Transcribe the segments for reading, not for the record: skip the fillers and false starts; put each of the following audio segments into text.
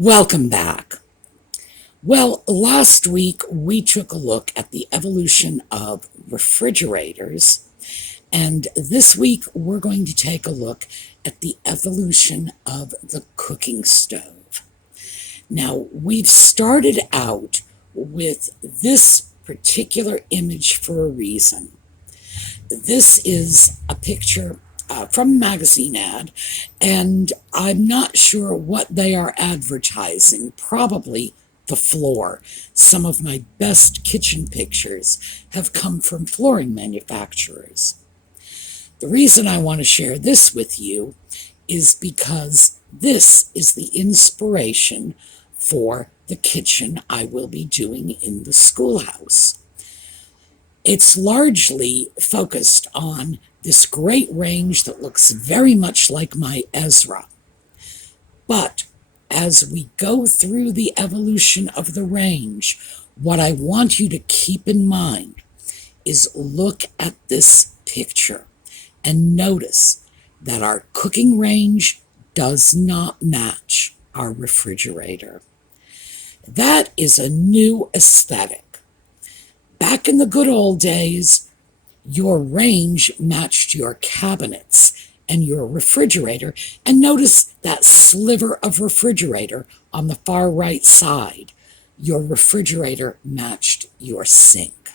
Welcome back. Well, last week we took a look at the evolution of refrigerators, and this week we're going to take a look at the evolution of the cooking stove. Now, we've started out with this particular image for a reason. This is a picture from a magazine ad, and I'm not sure what they are advertising. Probably the floor. Some of my best kitchen pictures have come from flooring manufacturers. The reason I want to share this with you is because this is the inspiration for the kitchen I will be doing in the schoolhouse. It's largely focused on this great range that looks very much like my Ezra. But as we go through the evolution of the range, what I want you to keep in mind is look at this picture and notice that our cooking range does not match our refrigerator. That is a new aesthetic. Back in the good old days, your range matched your cabinets and your refrigerator, and notice that sliver of refrigerator on the far right side. Your refrigerator matched your sink.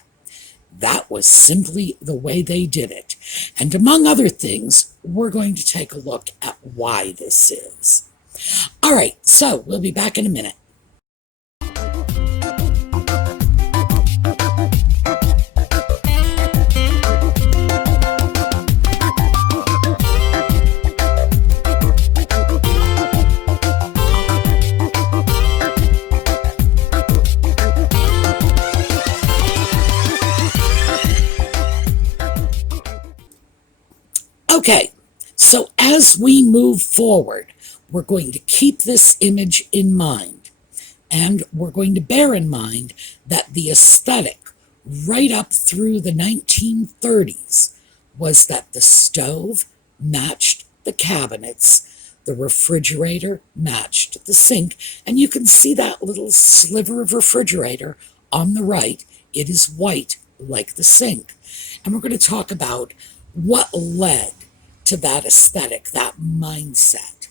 That was simply the way they did it. And among other things, we're going to take a look at why this is. All right, so we'll be back in a minute. Okay, so as we move forward, we're going to keep this image in mind, and we're going to bear in mind that the aesthetic right up through the 1930s was that the stove matched the cabinets, the refrigerator matched the sink, and you can see that little sliver of refrigerator on the right. It is white like the sink. And we're going to talk about what led to that aesthetic, that mindset.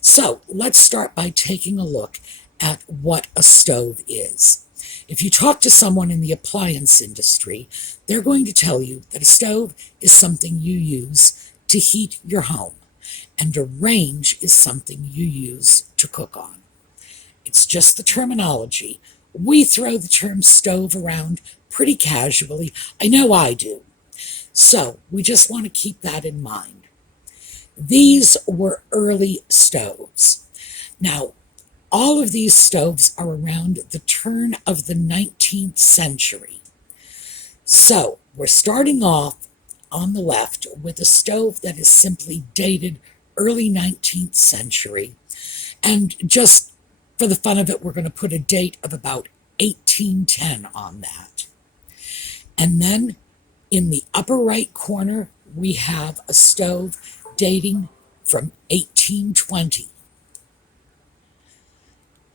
So let's start by taking a look at what a stove is. If you talk to someone in the appliance industry, they're going to tell you that a stove is something you use to heat your home, and a range is something you use to cook on. It's just the terminology. We throw the term stove around pretty casually. I know I do. So we just want to keep that in mind. These were early stoves. Now, all of these stoves are around the turn of the 19th century. So we're starting off on the left with a stove that is simply dated early 19th century. And just for the fun of it, we're going to put a date of about 1810 on that. And then in the upper right corner, we have a stove dating from 1820.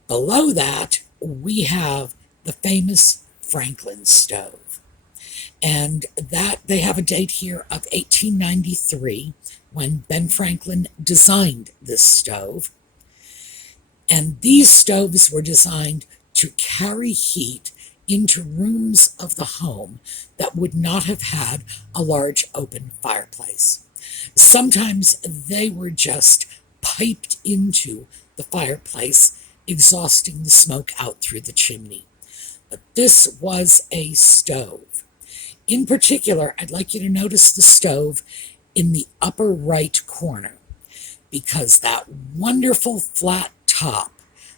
Below that, we have the famous Franklin stove. And that they have a date here of 1893 when Ben Franklin designed this stove. And these stoves were designed to carry heat into rooms of the home that would not have had a large open fireplace. Sometimes they were just piped into the fireplace, exhausting the smoke out through the chimney. But this was a stove. In particular, I'd like you to notice the stove in the upper right corner, because that wonderful flat top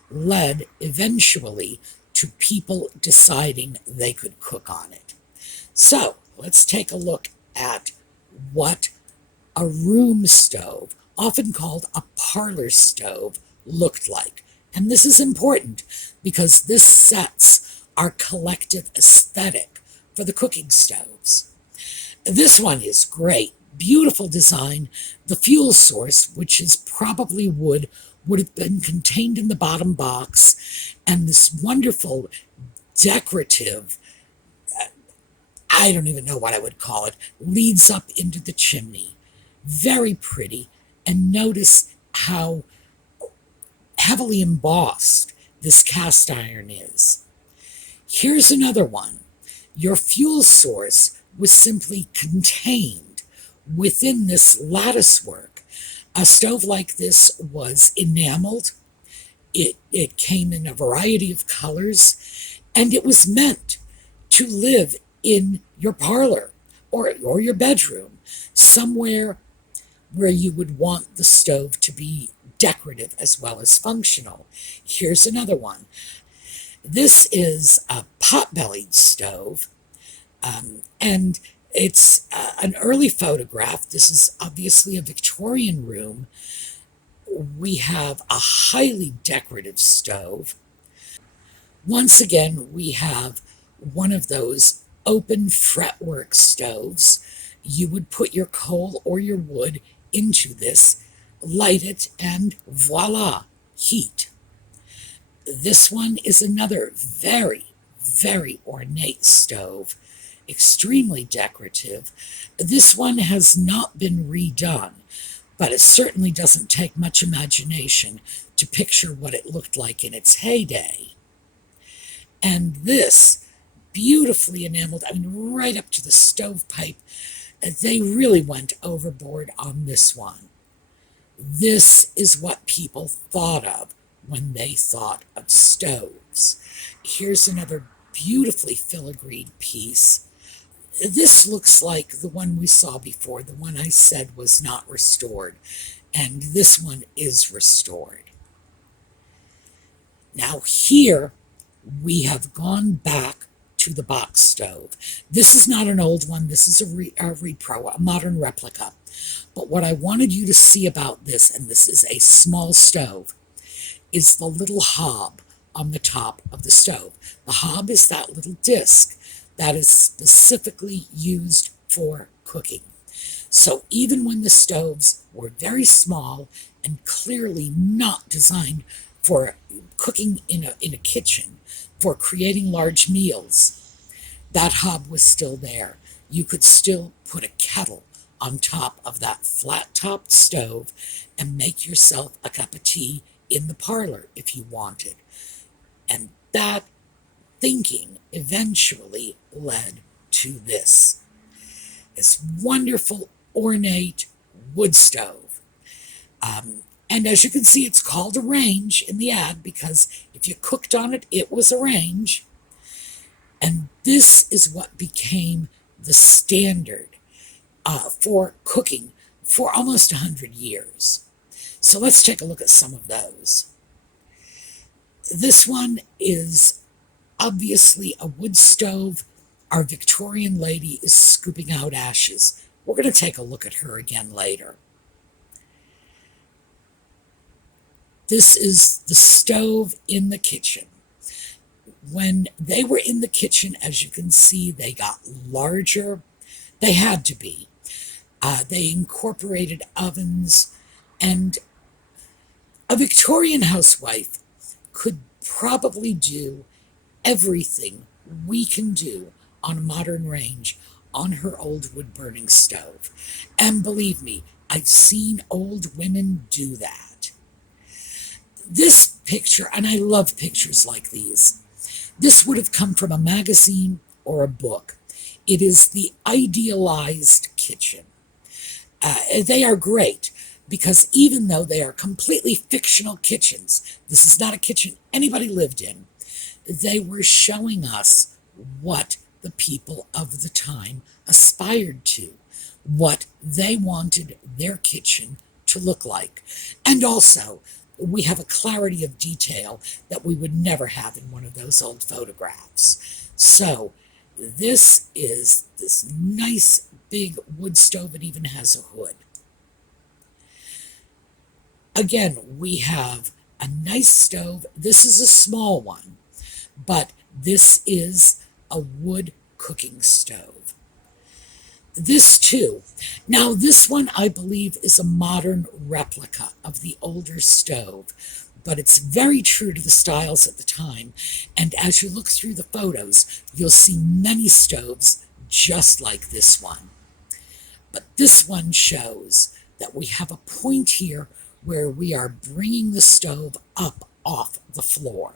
led eventually to people deciding they could cook on it. So let's take a look at what a room stove, often called a parlor stove, looked like. And this is important because this sets our collective aesthetic for the cooking stoves. This one is great, beautiful design. The fuel source, which is probably wood, would have been contained in the bottom box, and this wonderful decorative, I don't even know what I would call it, leads up into the chimney. Very pretty, and notice how heavily embossed this cast iron is. Here's another one. Your fuel source was simply contained within this lattice work. A stove like this was enameled. It came in a variety of colors, and it was meant to live in your parlor or your bedroom, somewhere where you would want the stove to be decorative as well as functional. Here's another one. This is a pot-bellied stove, and it's an early photograph. This is obviously a Victorian room. We have a highly decorative stove. Once again, we have one of those open fretwork stoves. You would put your coal or your wood into this, light it, and voila, heat. This one is another very, very ornate stove, extremely decorative. This one has not been redone, but it certainly doesn't take much imagination to picture what it looked like in its heyday. And this, beautifully enameled, I mean, right up to the stovepipe. They really went overboard on this one. This is what people thought of when they thought of stoves. Here's another beautifully filigreed piece. This looks like the one we saw before, the one I said was not restored, and this one is restored. Now here we have gone back to the box stove. This is not an old one, this is a repro, a modern replica. But what I wanted you to see about this, and this is a small stove, is the little hob on the top of the stove. The hob is that little disc that is specifically used for cooking. So even when the stoves were very small and clearly not designed for cooking in a kitchen, for creating large meals, that hob was still there. You could still put a kettle on top of that flat-topped stove and make yourself a cup of tea in the parlor if you wanted. And that thinking eventually led to this wonderful, ornate wood stove. And as you can see, it's called a range in the ad because if you cooked on it, it was a range. And this is what became the standard for cooking for almost 100 years. So let's take a look at some of those. This one is obviously a wood stove. Our Victorian lady is scooping out ashes. We're going to take a look at her again later. This is the stove in the kitchen. When they were in the kitchen, as you can see, they got larger. They had to be. They incorporated ovens, and a Victorian housewife could probably do everything we can do on a modern range on her old wood-burning stove. And believe me, I've seen old women do that. This picture, and I love pictures like these, this would have come from a magazine or a book. It is the idealized kitchen. They are great because even though they are completely fictional kitchens, this is not a kitchen anybody lived in, they were showing us what the people of the time aspired to, what they wanted their kitchen to look like. And also, we have a clarity of detail that we would never have in one of those old photographs. So this is this nice big wood stove. It even has a hood. Again, we have a nice stove. This is a small one, but this is a wood cooking stove. This too. Now, this one I believe is a modern replica of the older stove, but it's very true to the styles at the time. And as you look through the photos, you'll see many stoves just like this one. But this one shows that we have a point here where we are bringing the stove up off the floor.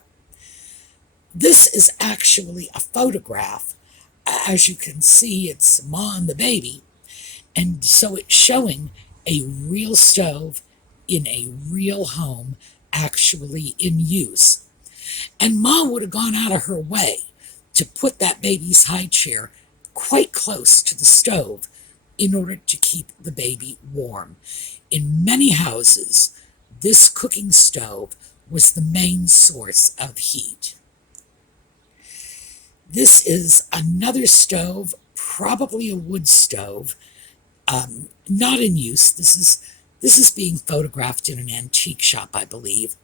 This is actually a photograph. As you can see, it's Ma and the baby, and so it's showing a real stove in a real home actually in use. And Ma would have gone out of her way to put that baby's high chair quite close to the stove in order to keep the baby warm. In many houses, this cooking stove was the main source of heat. This is another stove, probably a wood stove, not in use. This is being photographed in an antique shop, I believe.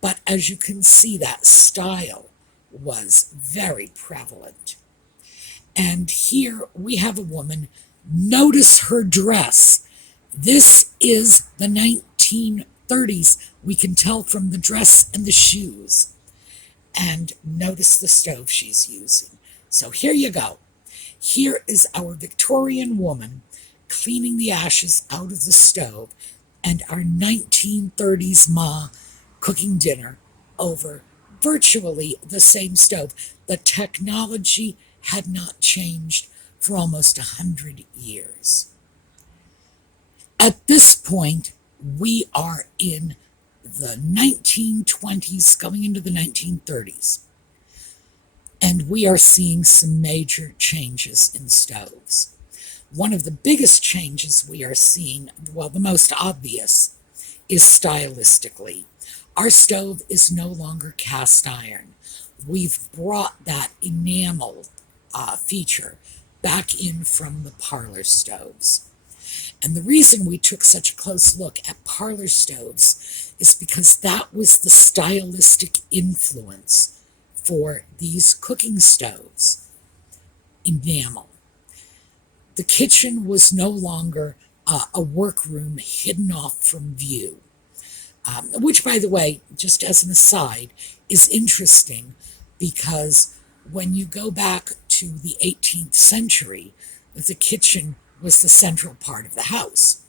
But as you can see, that style was very prevalent. And here we have a woman. Notice her dress. This is the 1930s. We can tell from the dress and the shoes. And notice the stove she's using. So here you go. Here is our Victorian woman cleaning the ashes out of the stove, and our 1930s Ma cooking dinner over virtually the same stove. The technology had not changed for almost 100 years. At this point, we are in the 1920s going into the 1930s. And we are seeing some major changes in stoves. One of the biggest changes we are seeing, well, the most obvious, is stylistically. Our stove is no longer cast iron. We've brought that enamel feature back in from the parlor stoves. And the reason we took such a close look at parlor stoves is because that was the stylistic influence for these cooking stoves. Enamel. The kitchen was no longer a workroom hidden off from view, which, by the way, just as an aside, is interesting because when you go back to the 18th century, the kitchen was the central part of the house.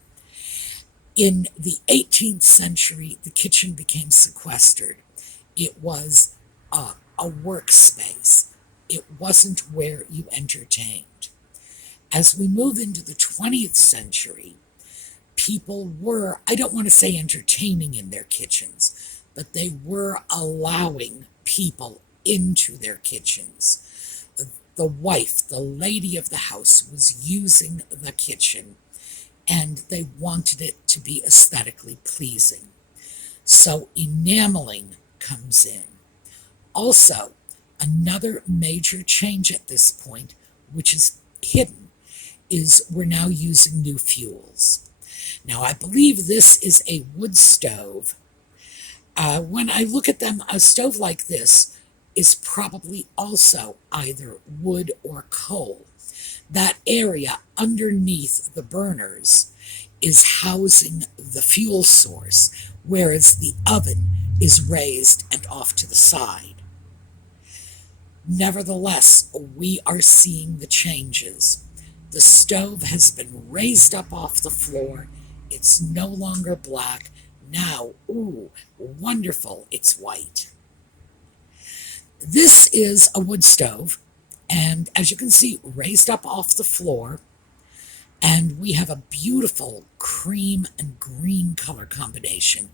In the 18th century, the kitchen became sequestered. It was a workspace. It wasn't where you entertained. As we move into the 20th century, people were, I don't want to say entertaining in their kitchens, but they were allowing people into their kitchens. The wife, the lady of the house, was using the kitchen, and they wanted it to be aesthetically pleasing. So enameling comes in. Also, another major change at this point, which is hidden, is we're now using new fuels. Now, I believe this is a wood stove. When I look at them, a stove like this is probably also either wood or coal. That area underneath the burners is housing the fuel source, whereas the oven is raised and off to the side. Nevertheless, we are seeing the changes. The stove has been raised up off the floor. It's no longer black. Now, ooh, wonderful, it's white. This is a wood stove, and as you can see, raised up off the floor, and we have a beautiful cream and green color combination,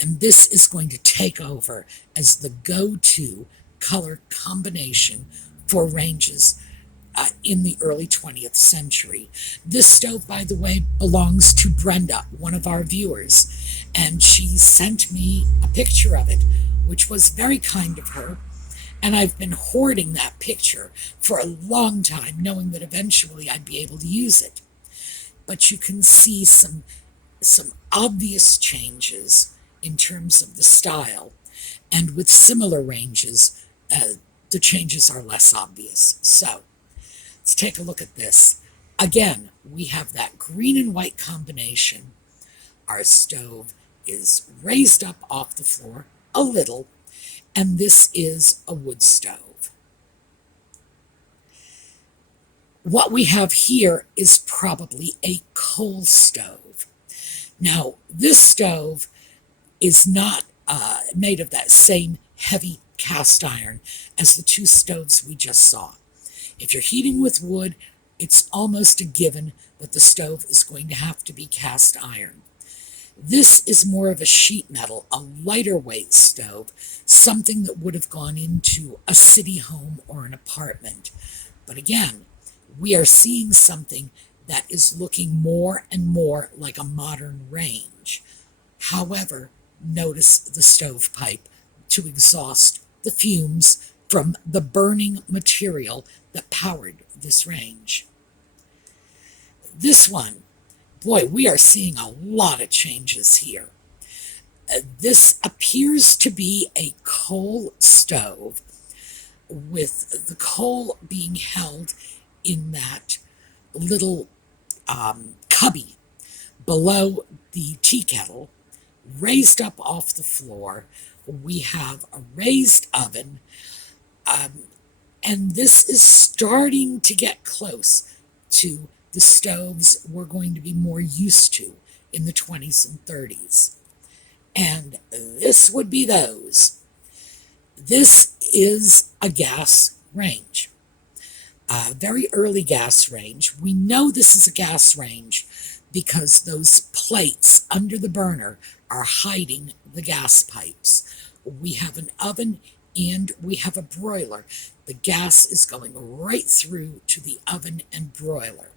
and this is going to take over as the go-to color combination for ranges in the early 20th century. This stove, by the way, belongs to Brenda, one of our viewers, and she sent me a picture of it, which was very kind of her. And I've been hoarding that picture for a long time, knowing that eventually I'd be able to use it. But you can see some obvious changes in terms of the style. And with similar ranges, the changes are less obvious. So Let's take a look at this. Again, we have that green and white combination. Our stove is raised up off the floor a little, and this is a wood stove. What we have here is probably a coal stove. Now, this stove is not made of that same heavy cast iron as the two stoves we just saw. If you're heating with wood, it's almost a given that the stove is going to have to be cast iron. This is more of a sheet metal, a lighter weight stove, something that would have gone into a city home or an apartment. But again, we are seeing something that is looking more and more like a modern range. However, notice the stovepipe to exhaust the fumes from the burning material that powered this range. This one, boy, we are seeing a lot of changes here. This appears to be a coal stove with the coal being held in that little cubby below the tea kettle, raised up off the floor. We have a raised oven, and this is starting to get close to the stoves we're going to be more used to in the 20s and 30s. And this would be those. This is a gas range, a very early gas range. We know this is a gas range because those plates under the burner are hiding the gas pipes. We have an oven and we have a broiler. The gas is going right through to the oven and broiler.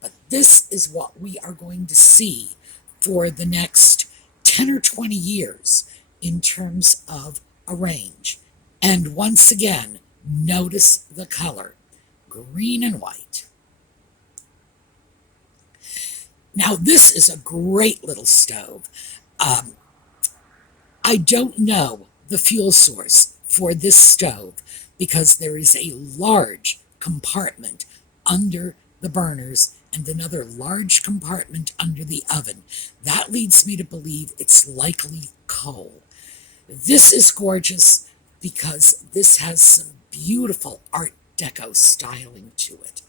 But this is what we are going to see for the next 10 or 20 years in terms of a range. And once again, notice the color, green and white. Now, this is a great little stove. I don't know the fuel source for this stove because there is a large compartment under the burners and another large compartment under the oven. That leads me to believe it's likely coal. This is gorgeous because this has some beautiful Art Deco styling to it.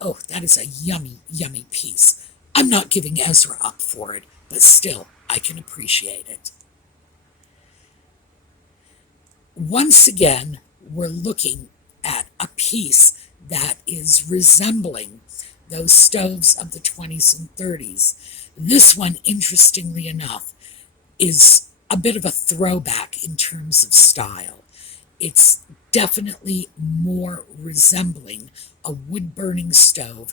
Oh, that is a yummy, yummy piece. I'm not giving Ezra up for it, but still, I can appreciate it. Once again, we're looking at a piece that is resembling those stoves of the 20s and 30s. This one, interestingly enough, is a bit of a throwback in terms of style. It's definitely more resembling a wood-burning stove,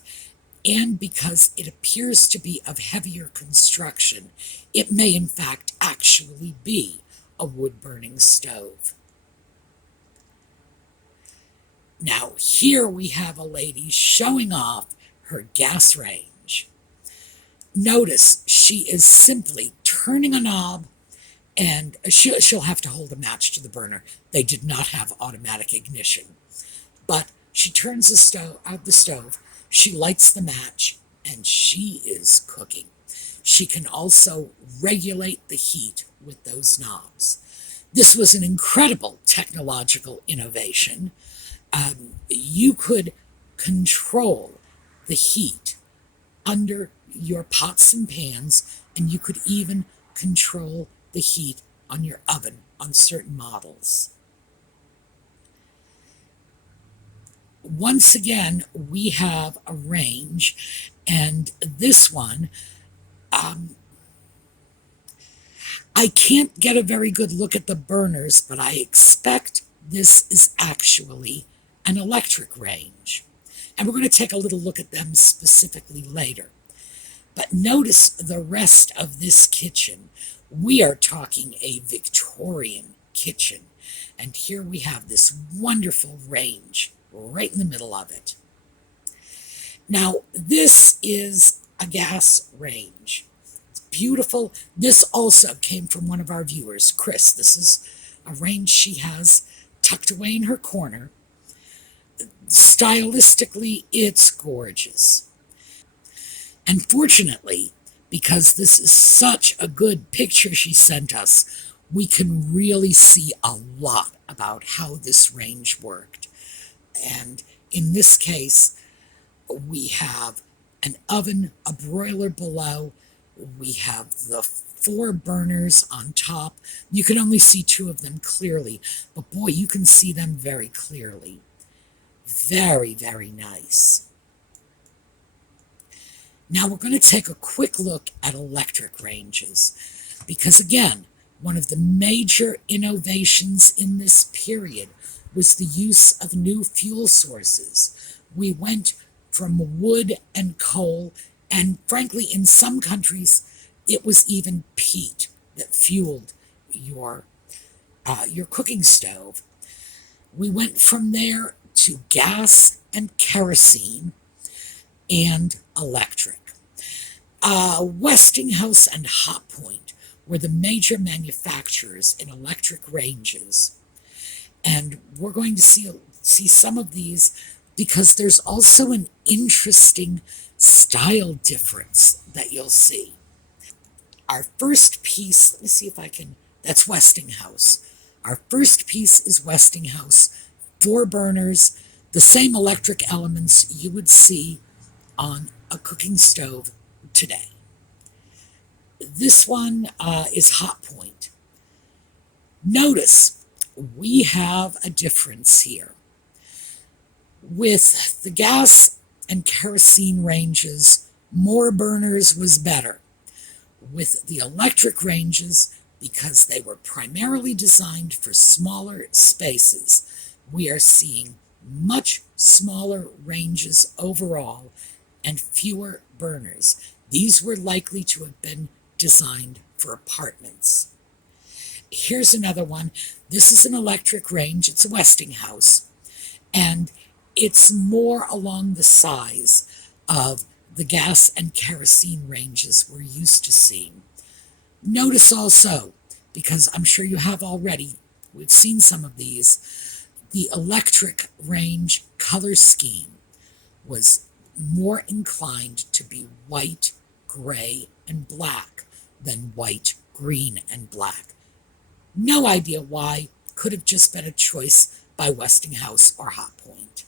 and because it appears to be of heavier construction, it may in fact actually be a wood-burning stove. Now, here we have a lady showing off her gas range. Notice she is simply turning a knob, and she'll have to hold a match to the burner. They did not have automatic ignition. But she turns the stove, she lights the match, and she is cooking. She can also regulate the heat with those knobs. This was an incredible technological innovation. You could control the heat under your pots and pans, and you could even control the heat on your oven on certain models. Once again, we have a range, and this one, I can't get a very good look at the burners, but I expect this is actually an electric range. And we're going to take a little look at them specifically later. But notice the rest of this kitchen. We are talking a Victorian kitchen. And here we have this wonderful range right in the middle of it. Now, this is a gas range. It's beautiful. This also came from one of our viewers, Chris. This is a range she has tucked away in her corner. Stylistically, it's gorgeous. And fortunately, because this is such a good picture she sent us, we can really see a lot about how this range worked. And in this case, we have an oven, a broiler below, we have the 4 burners on top. You can only see 2 of them clearly, but boy, you can see them very clearly. Very, very nice. Now we're going to take a quick look at electric ranges, because again, one of the major innovations in this period was the use of new fuel sources. We went from wood and coal, and frankly, in some countries, it was even peat that fueled your cooking stove. We went from there to gas and kerosene and electric. Westinghouse and Hotpoint were the major manufacturers in electric ranges. And we're going to see some of these because there's also an interesting style difference that you'll see. Our first piece, let me see if I can, that's Westinghouse. Our first piece is Westinghouse, 4 burners, the same electric elements you would see on a cooking stove today. This one is Hotpoint. Notice we have a difference here. With the gas and kerosene ranges, more burners was better. With the electric ranges, because they were primarily designed for smaller spaces, we are seeing much smaller ranges overall and fewer burners. These were likely to have been designed for apartments. Here's another one. This is an electric range. It's a Westinghouse, and it's more along the size of the gas and kerosene ranges we're used to seeing. Notice also, because I'm sure you have already, we've seen some of these, the electric range color scheme was more inclined to be white, gray, and black than white, green, and black. No idea why. Could have just been a choice by Westinghouse or Hotpoint.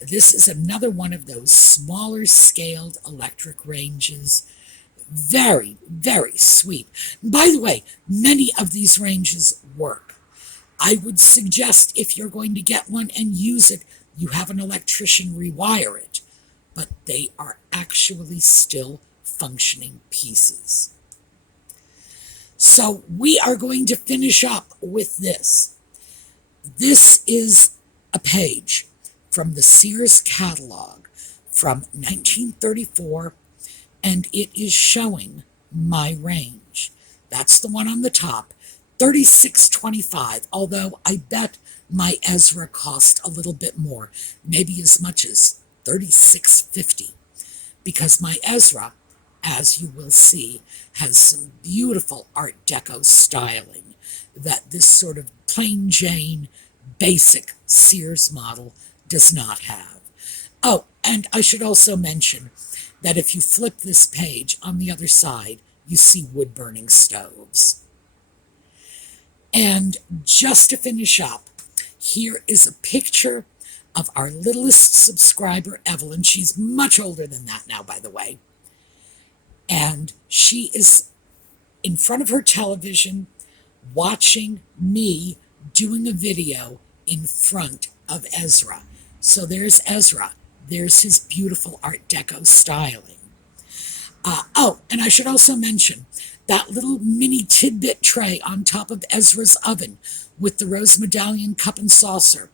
This is another one of those smaller scaled electric ranges. Very, very sweet. By the way, many of these ranges work. I would suggest if you're going to get one and use it, you have an electrician rewire it. But they are actually still functioning pieces. So we are going to finish up with this. This is a page from the Sears catalog from 1934, and it is showing my range. That's the one on the top, $36.25, although I bet my Ezra cost a little bit more, maybe as much as $36.50, because my Ezra, as you will see, has some beautiful Art Deco styling that this sort of plain Jane, basic Sears model does not have. Oh, and I should also mention that if you flip this page, on the other side, you see wood-burning stoves. And just to finish up, here is a picture of our littlest subscriber, Evelyn. She's much older than that now, by the way. And she is in front of her television watching me doing a video in front of Ezra. So there's Ezra. There's his beautiful Art Deco styling. Oh, and I should also mention that little mini Tidbit tray on top of Ezra's oven with the rose medallion cup and saucer.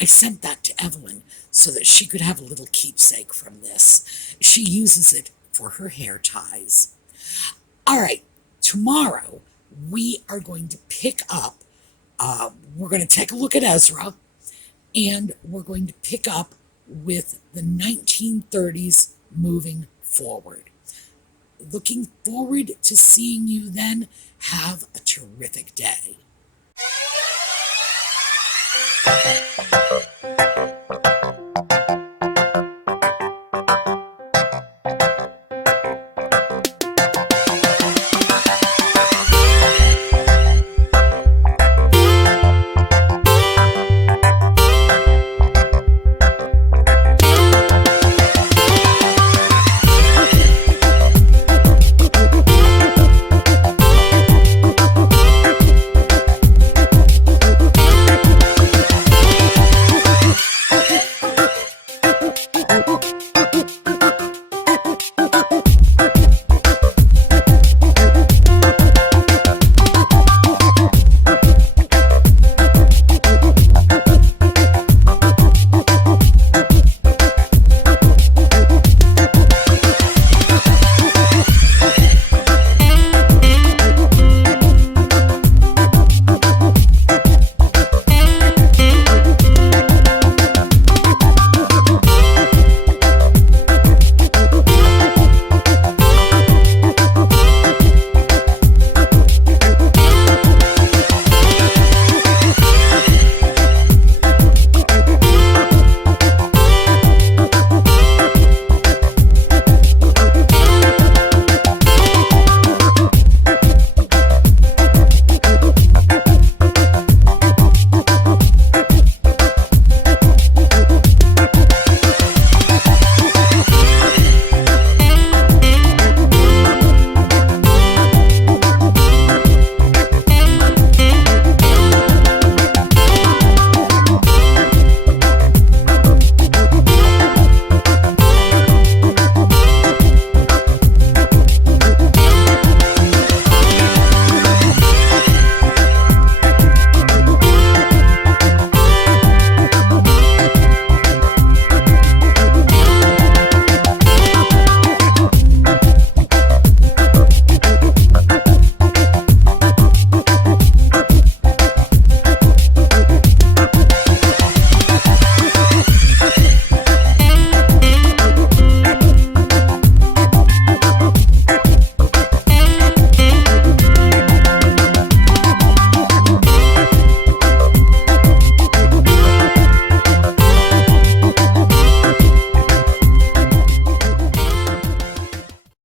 I sent that to Evelyn so that she could have a little keepsake from this. She uses it for her hair ties. All right, tomorrow we are going to pick up, we're going to take a look at Ezra, and we're going to pick up with the 1930s moving forward. Looking forward to seeing you then. Have a terrific day.